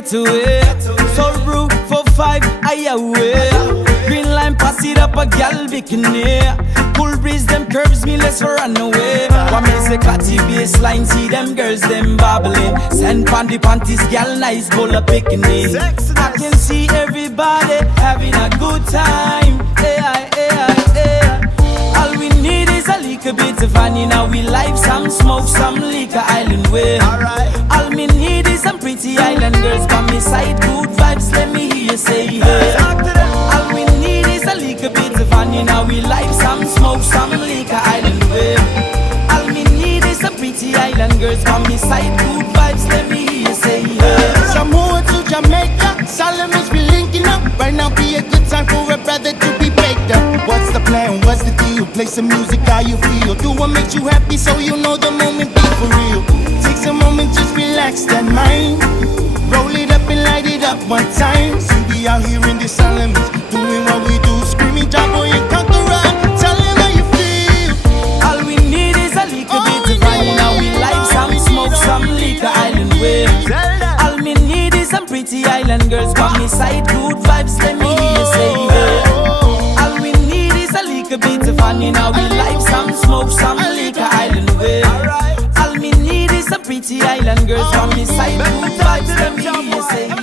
getaway. Soul brew for 5, I away. Green line, pass it up a gal bikini. Cool breeze, them curves me, let's run away. What me say, catty baseline, see them girls, them babbling. Send panty panties, gal nice, full of picnic. I can see everybody having a good time. All we need is a little bit of fun in our life. Some smoke, some liquor, island way. All me need is some pretty island girls by me side. Good vibes, let me hear you say hey. All we need is a little bit of fun in our life. Some smoke, some liquor, island way. All me need is some pretty island girls by me side. Good vibes, let me hear you say hey. Some more to Jamaica, Solomon's be linking up. Right now be a good time for a brother to be baked up. What's the plan, what's the deal? Play some music, how you feel? Do what makes you happy so you know the moment be for real. Take some moment, just relax that mind. Roll it up and light it up one time. See we out here in the Solomons, doing what we do. Screaming job boy and conqueror, tell him how you feel. All we need is a little bit of fun in our life. Some smoke, some liquor, island way. All me need is some pretty island girls by me side. Good vibes, let me hear you say hey. All we need is a little bit of fun in our life. Some smoke, some liquor, island way. All me need is some pretty island girls by me side. Good vibes, let me hear you say hey.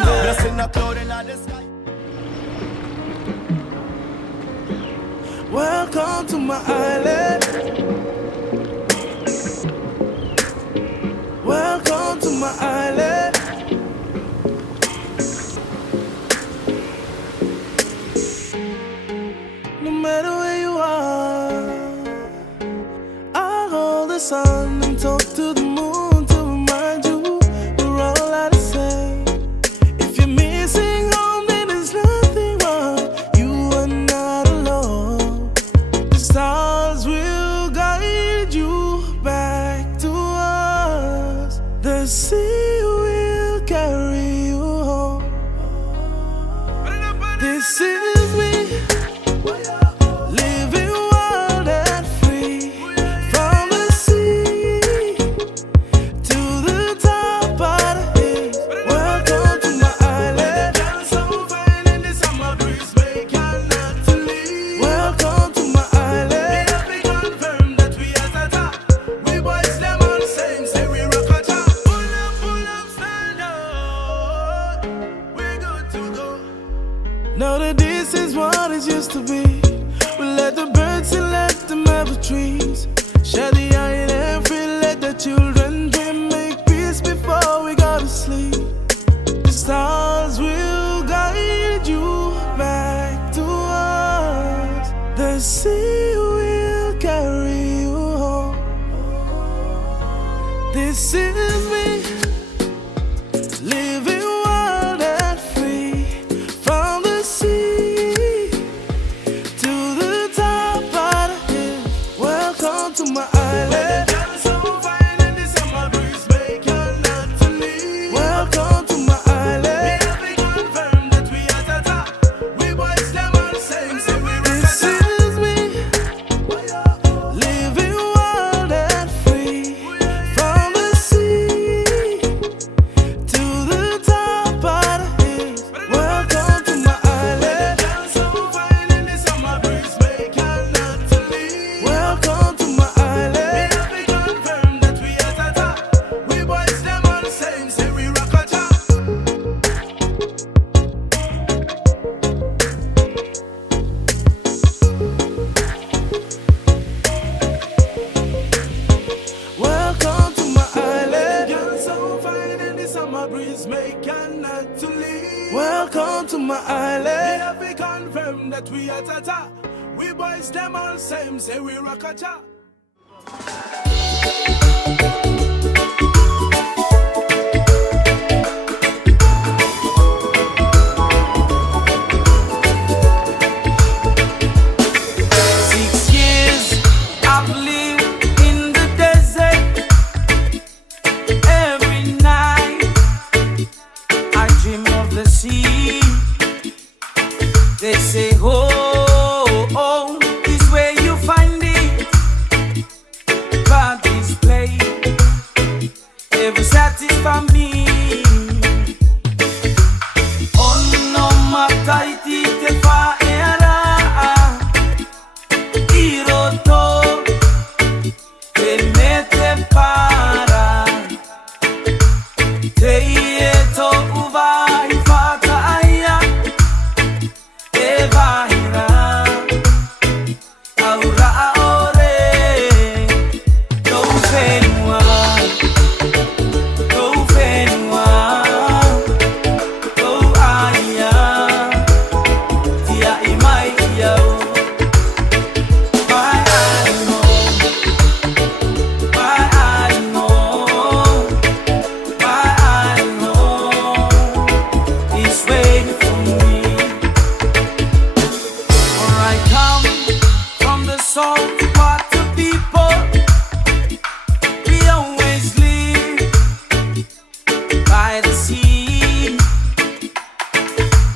Welcome to my island. Welcome to my island. No matter where you are, I'll hold the sun and talk to the moon to remind you we're all out the same. If you're missing home, then there's nothing wrong. You are not alone. The stars will guide you back to us. The sea will carry you home. This is me, living wild and free. From the sea to the top of the hills. Welcome to my island. So fine in the summer breeze, make you not to leave. Welcome to my island. We confirm that we at the top. We boys them all the same, say we rock a top. Pull up, stand up. We're good to go. Know that this is what it used to be. We let the birds and let them have the trees. Share the island free, let the children dream. Make peace before we go to sleep. The stars will guide you back to us. The sea will carry you home. This is me, living wild and free. From the sea to the top of the hill. Welcome to my island. So fine in the summer breeze, make you not to leave. Welcome to my island. We confirm that we at the top. We boys them all the same, say we rock a top. This is me, living wild and free. From the sea to the top of the hills. Welcome to my island. So fine in the summer breeze, make you not to leave. Welcome to my island. We confirm that we at the top. We boys them all the same, say we rock a top. Welcome to my island. You're so fine in the summer breeze, make you not to leave. Welcome to my island. We confirm that we at the top. We boys them all same, say we rock a top. I've lived in the desert. Every night I dream of the sea. They say, oh, oh, is where you find it. But this place ever satisfy me.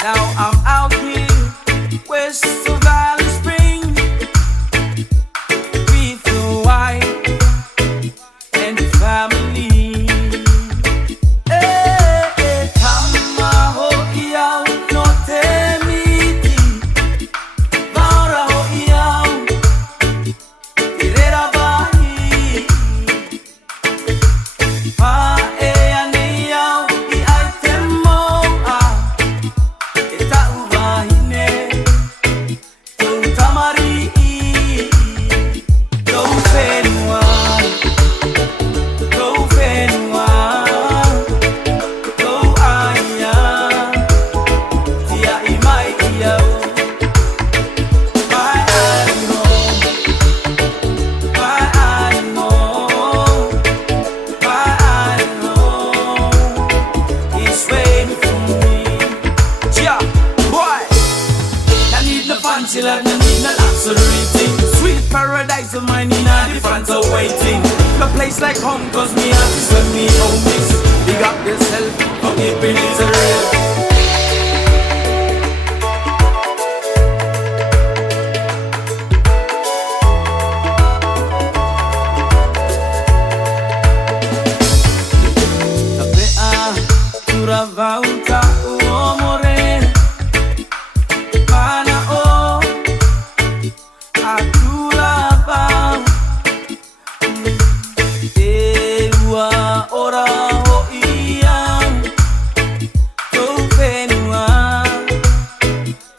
Now I'm out here, west of Valley Spring, with the wife and the family. Hey, kama hoiao no te miti, vaura hoiao, irera vai. Pa e aneiao I ai te moa, e tau wahine, tau tamari, tau whenua, tau whenua, tau aia, tia I mai iau. My animal, my animal, my animal is waiting for me. Yeah, boy. I need no fancy life, I need no luxury thing. Sweet paradise of mine in a different waiting. No place like home, cause me artists when me home mix. Big up yourself, forgiving is a real. Kapea, turavauta uomore, mana o aturava, ewa ora hoia, tau whenua,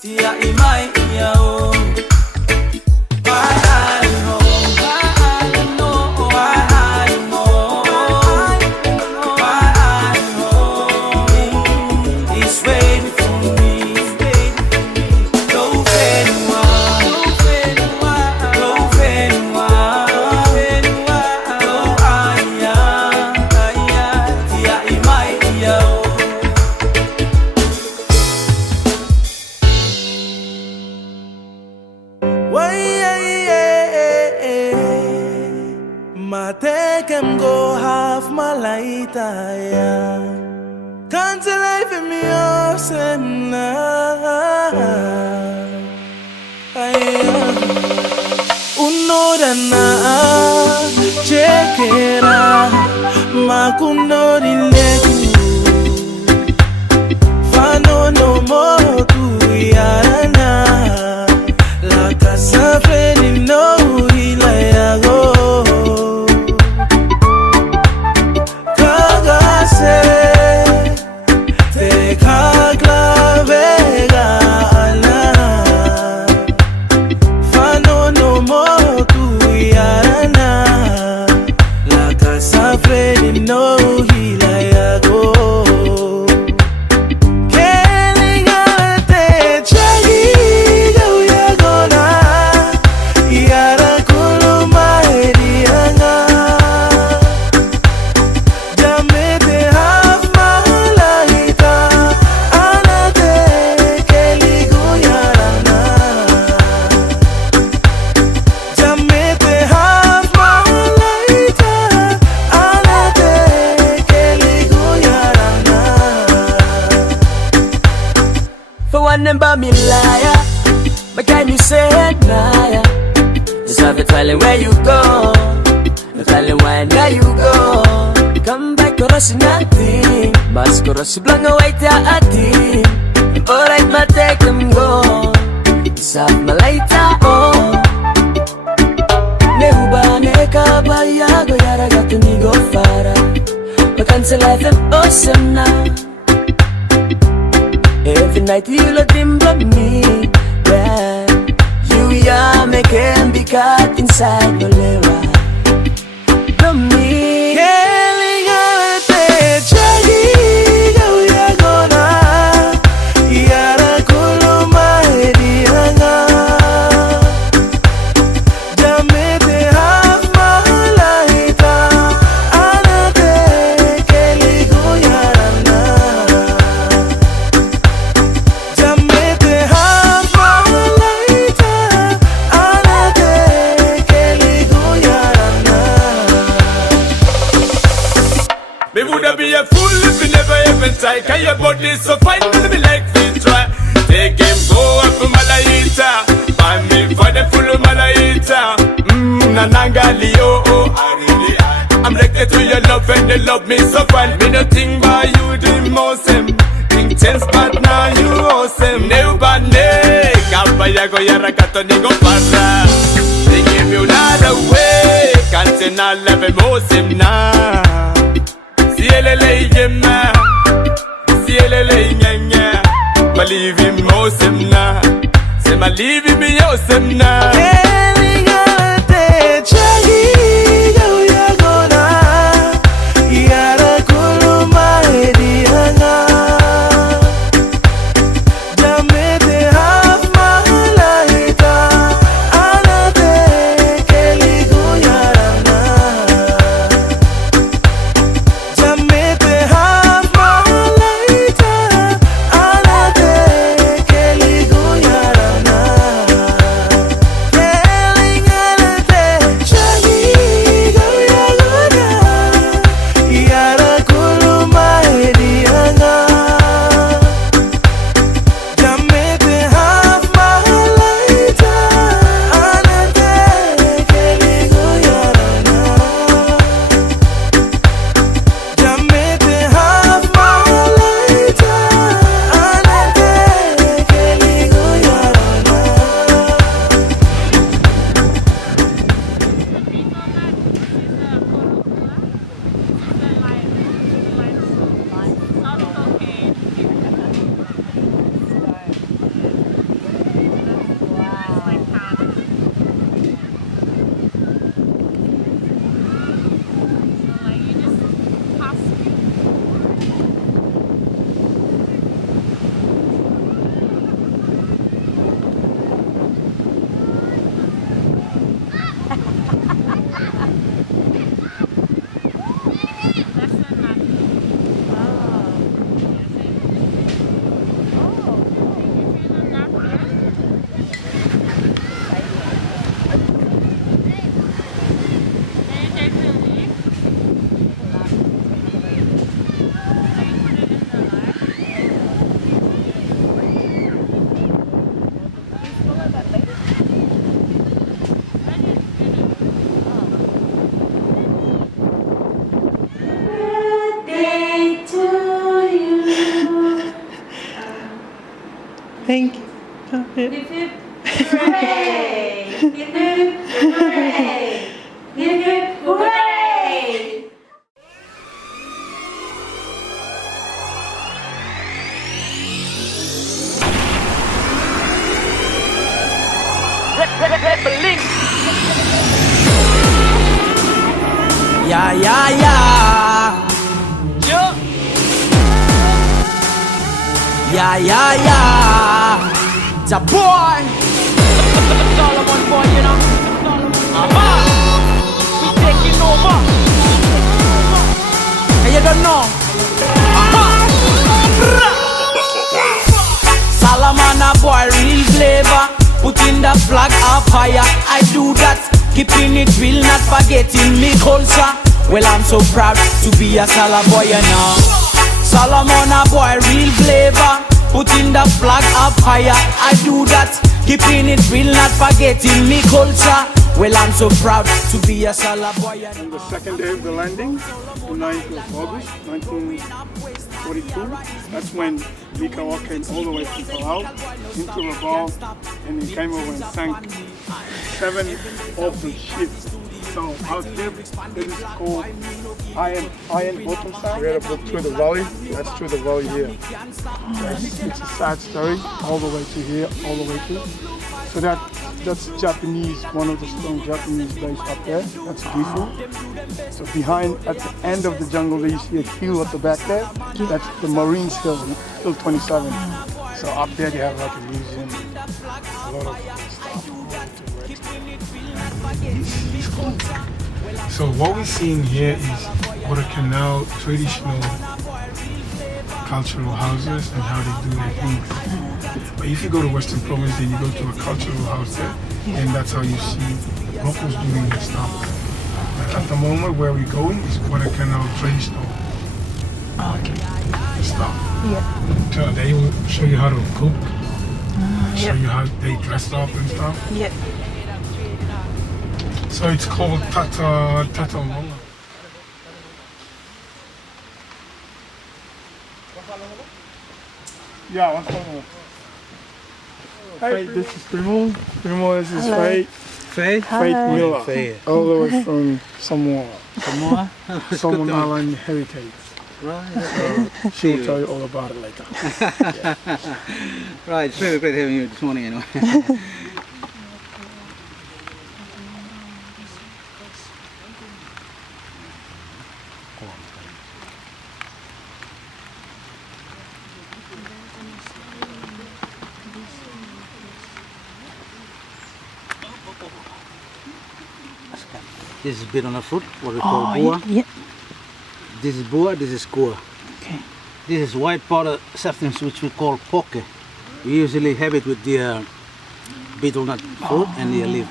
tia I mai iau. My animal, my animal, my animal, my animal is waiting for me. Tau whenua, tau whenua, tau aia, tia I mai iau. Matekem go half my light, can't life in me awesome now. Unorana chekera makunori leku fano no motu yarana la casa feli no ilayago kagase te kaklavega ala fano no motu yarana la casa feli no ilayago. Remember me liar, but can you say it naya? Just have to tell him where you go, tell him why now you go. Come back or us nothing, mas or us blang away ta atin. Alright, ma take them go. Isap malaita oh. Nehuba neka bayago yara gato ni go fara. Cancel life and awesome now. Every night you look in but me, yeah. You are making big cut inside the lewa. But me, Kelly galate chagi go ya gona yara kulo mahedianga jamete half malaita anate Kelly go yarana jamete half malaita anate Kelly go yarana. Me woulda be a fool if you never even try. Cause your body so fine, will be like fish try. Bengali, oh, oh, I really am. I'm addicted to your love and you love me so fine. Me no think by you the most think tense but now you awesome. Never ne, kapaya go yara kato ni go para. They give you another way, can't not love him awesome na. Sielele yema, sielele nyanya. Believe him awesome na. Say my leave him awesome na. Thank you. Hip hip hooray! Hip hip hooray! Hip hip hooray! Yeah, yeah, yeah. Yeah, yeah, yeah. It's a boy. Solomon boy, you know. We taking over. And you don't know. Solomon a boy, real flavor. Putting the flag up higher. I do that. Keeping it real, not forgetting me culture. Well, I'm so proud to be a Sala boy, you know. Solomon a boy, real flavor. Putting the flag up higher. I do that. Keeping it real, not forgetting me culture. Well, I'm so proud to be a Sala boy. On the second day of the landing, the 9th of August, 1942, that's when Mikawa came all the way from Palau into Rabaul, and he came over and sank 7 of the ships. So out here, this is called Iron Bottom Sound. We're about through the valley. That's through the valley here. It's a sad story, all the way to here, all the way to. So that's Japanese, one of the strong Japanese base up there. That's Gifu. So behind, at the end of the jungle, there you see a hill at the back there. That's the Marines Hill, Hill 27. So up there they have like a museum, a lot of stuff. It's cool. So what we're seeing here is Guadalcanal traditional cultural houses and how they do their things. But if you go to Western Province, then you go to a cultural house there, and that's how you see locals doing their stuff. Like at the moment where we're going is Guadalcanal traditional stuff. Yeah. So they will show you how to cook, show you how they dress up and stuff. Yeah. So it's called Tata Monga. Yeah, what's going on? Hey, this is Primo. Primo, this is Faith. Faith? Faith Miller. Faith. All the way from Samoa. Samoa? Samoan Island Heritage. Right. She will tell you all about it later. Right, it's very great having you this morning anyway. This is bit on the fruit, what we call boa. Yeah. This is boa, this is kua. Okay. This is white powder substance which we call poke. We usually have it with the betel nut fruit and the leaf.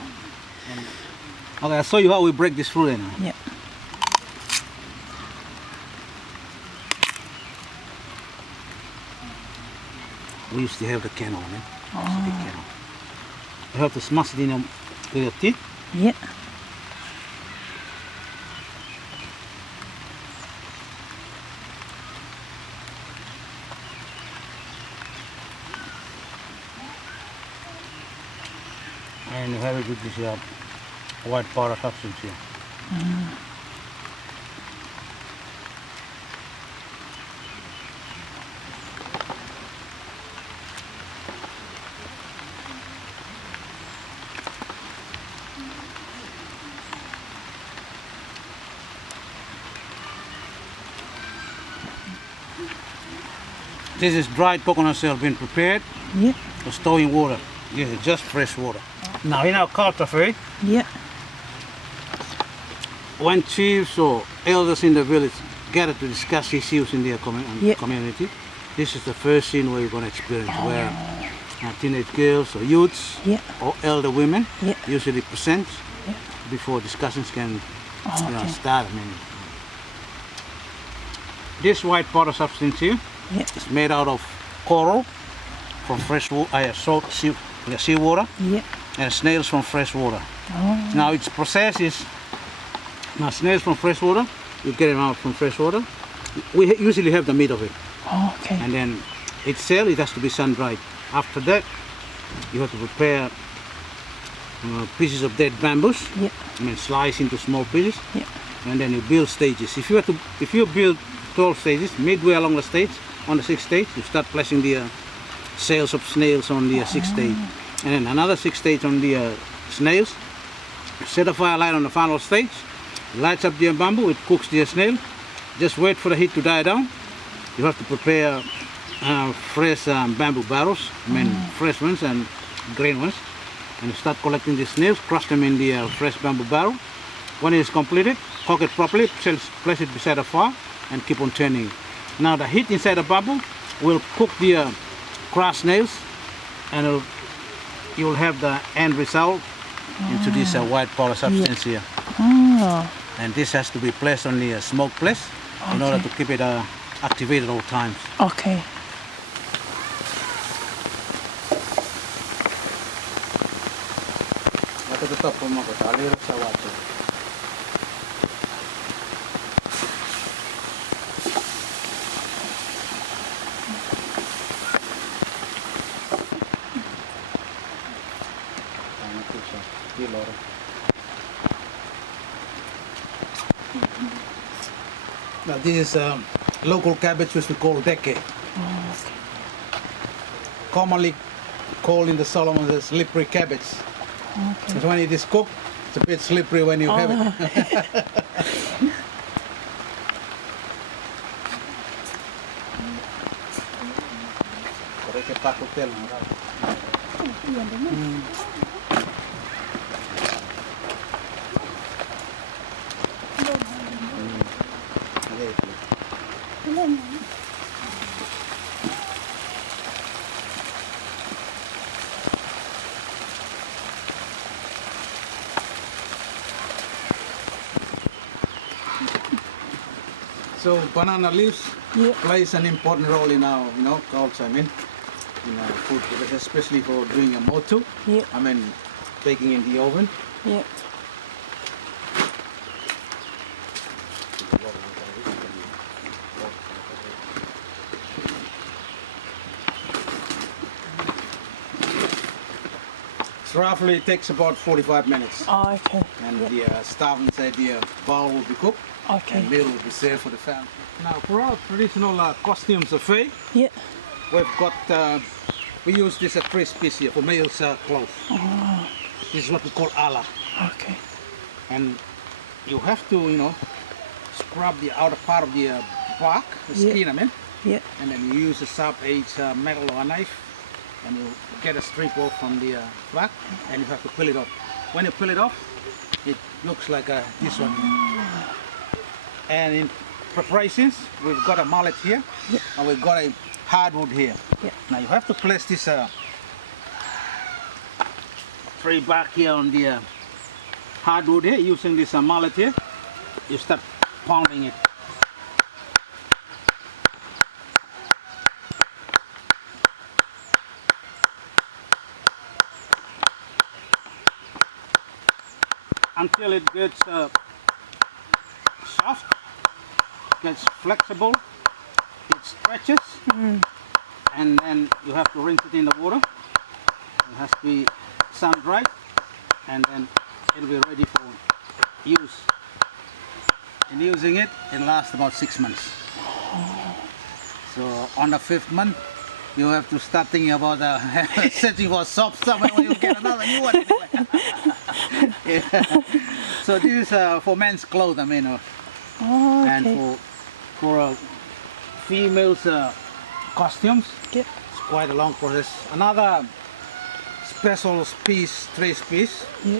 Okay, I'll show you how we break this fruit in. Yeah. We used to have the kernel, man. Big kernel. You have to smash it in with your teeth. Yeah. And you have it with this white powder substance here. This is dried coconut shell being prepared Yeah. for storing water. This is just fresh water. Now in our culture, Faye, Yeah. when chiefs or elders in the village gather to discuss issues in their Yeah. community, this is the first scene where you're going to experience where teenage girls or youths Yeah. or elder women Yeah. usually present Yeah. before discussions can Okay. start. I mean, this white powder substance here Yeah. is made out of coral from fresh salt seawater Yeah. and snails from fresh water. Oh. Now its process is, now snails from fresh water, you get them out from fresh water. We usually have the meat of it, Okay. and then itself it has to be sun dried. After that, you have to prepare pieces of dead bamboos. Yeah. I mean, slice into small pieces, Yeah. and then you build stages. If you build 12 stages, midway along the stage, on the 6th stage, you start placing the sails of snails on the 6th stage, and then another 6th stage on the snails. Set a fire light on the final stage, lights up the bamboo, it cooks the snail. Just wait for the heat to die down. You have to prepare fresh bamboo barrels, I mean fresh ones and green ones, and you start collecting the snails, crush them in the fresh bamboo barrel. When it is completed, cook it properly, place it beside the fire, and keep on turning. Now the heat inside the bamboo will cook the crushed snails, and you'll have the end result into this white powder substance here. Oh. And this has to be placed on the smoke place in order to keep it activated all times. Okay. Now this is local cabbage which we call deke. Commonly called in the Solomon the slippery cabbage. Because when it is cooked, it's a bit slippery when you have it. So banana leaves plays an important role in our culture. I mean, in our food, especially for doing a motu. Yeah. I mean, baking in the oven. Yeah. It roughly takes about 45 minutes. Oh, okay. And the stuff inside the bowl will be cooked. Okay. And meal will be served for the family. Now for our traditional costumes buffet, Yeah. we've got, we use this 3-piece here for male's clothes. Oh, This is what we call ala. okay. And you have to, you know, scrub the outer part of the bark, the Yeah. skin, I mean. Yeah. And then you use a sharp-edged metal or a knife, and you get a strip off from the bark, and you have to peel it off. When you peel it off, it looks like this one. And in preparations, we've got a mallet here, and we've got a hardwood here. Yeah. Now you have to place this tree bark here on the hardwood here, using this mallet here. You start pounding it. Until it gets soft, gets flexible, it stretches, and then you have to rinse it in the water. It has to be sun-dried, and then it'll be ready for use. And using it, it lasts about 6 months. So on the 5th month, you have to start thinking about searching for soap somewhere when you get another new one. Anyway. Yeah. So this is for men's clothes, I mean, Oh, and okay. for females' costumes. Yeah. It's quite a long process. Another special piece, 3-piece, Yeah.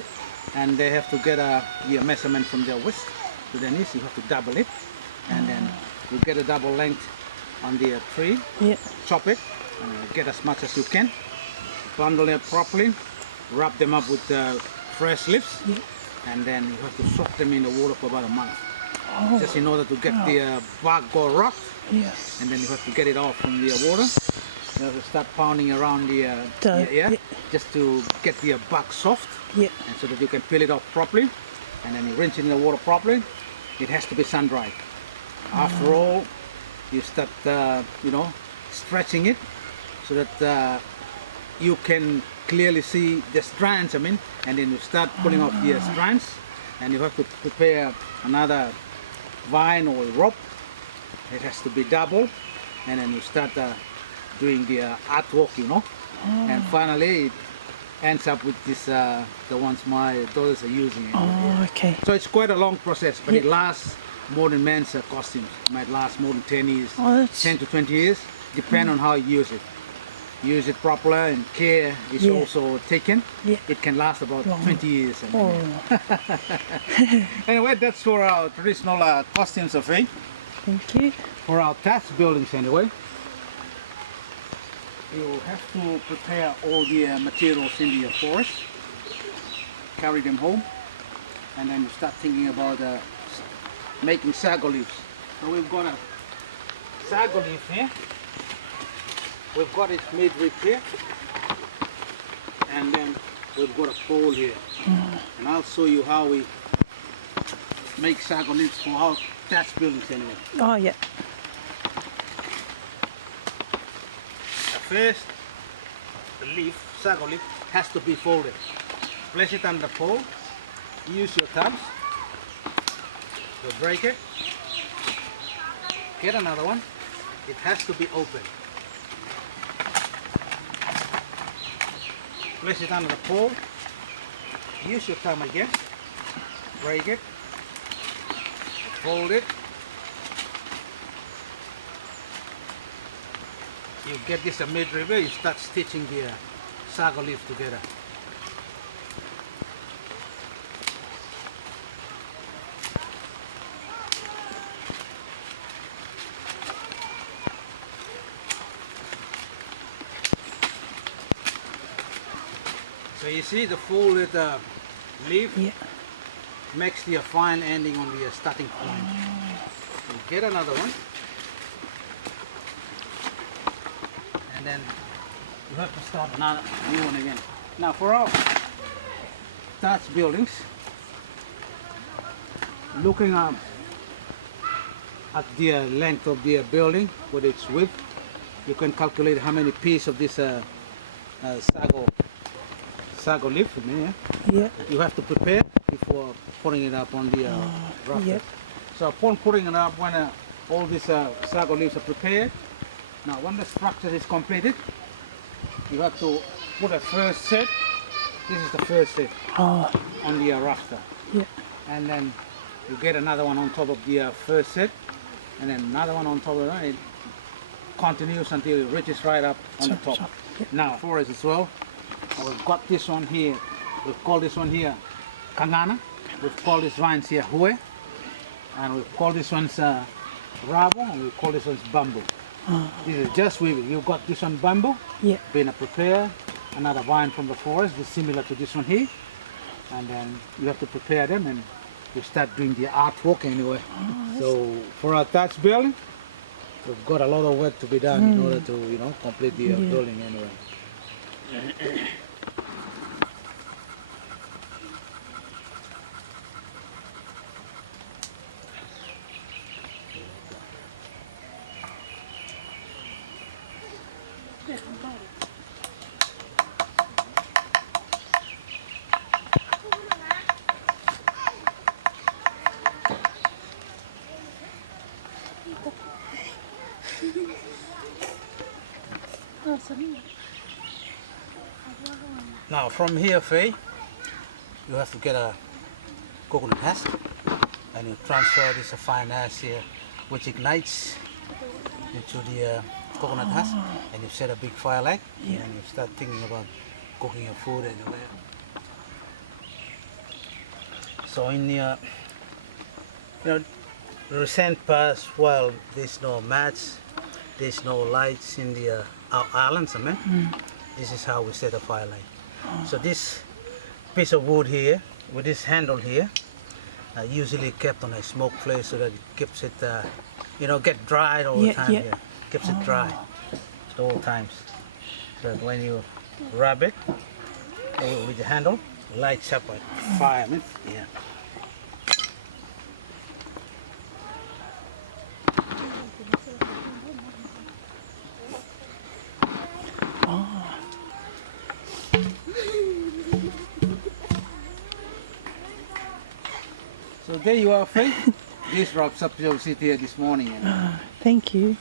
and they have to get the measurement from their waist to their knees. You have to double it, and then you get a double length on the tree. Yeah. Chop it, get as much as you can, bundle it properly, wrap them up with fresh leaves, Yeah. and then you have to soak them in the water for about a month, Oh, just in order to get the bark go rough, yes. and then you have to get it off from the water. You have to start pounding around the Yeah. just to get the bark soft, Yeah. and so that you can peel it off properly, and then you rinse it in the water properly. It has to be sun-dried. After all, you start, you know, stretching it so that you can clearly see the strands, I mean, and then you start pulling off the strands, and you have to prepare another vine or rope. It has to be double, and then you start doing the artwork, you know, and finally it ends up with this, the ones my daughters are using. Oh, okay. So it's quite a long process, but it Yeah. lasts more than men's costumes. It might last more than 10 years, Oh, that's 10 to 20 years, depend on how you use it. Use it properly and care is Yeah. also taken. Yeah. It can last about Long. 20 years. Oh, Anyway, that's for our traditional costumes of faith. thank you. For our thatch buildings anyway, you have to prepare all the materials in the forest, carry them home, and then you start thinking about making sago leaves. So we've got a sago leaf here. We've got it mid-rib here, and then we've got a pole here. And I'll show you how we make sago leaves for our thatch buildings anyway. Oh, yeah. First, the leaf, sago leaf, has to be folded. Place it on the pole, use your thumbs to break it. Get another one. It has to be open. Place it under the pole, use your thumb again, break it, fold it. You get this mid-rib, you start stitching the sago leaf together. So you see the folded leaf Yeah. makes the fine ending on the starting point. So get another one. And then you have to start another new one again. Now for our thatch buildings, looking at the length of the building with its width, you can calculate how many pieces of this sago leaf with me. Yeah. You have to prepare before putting it up on the rafter. Yep. So upon putting it up, when all these sago leaves are prepared, now when the structure is completed, you have to put a first set. This is the first set Oh, on the rafter, yeah. and then you get another one on top of the first set, and then another one on top of that. It continues until it reaches right up on the top. Now, for us as well, we've got this one here. We call this one here Kangana. We've called these vines here Hue, and we call this one's Rabo, and we call this one's Bamboo. This is just weaving. You've got this one bamboo, Yeah. being a prepare, another vine from the forest is similar to this one here, and then you have to prepare them and you start doing the artwork anyway. So for our thatch building, we've got a lot of work to be done in order to complete the building anyway. Now from here, Faye, you have to get a coconut husk and you transfer this fine ash here, which ignites into the coconut husk, and you set a big fire light, and you start thinking about cooking your food anyway. So in the recent past, while there's no mats, there's no lights in the our islands, this is how we set a fire light. So this piece of wood here, with this handle here, usually kept on a smoke flare so that it keeps it, get dried all the time here. Keeps it dry at all times. So that when you rub it with the handle, it lights up a fire. Yeah. So there you are, Faith. This wraps up your visit here this morning. Thank you.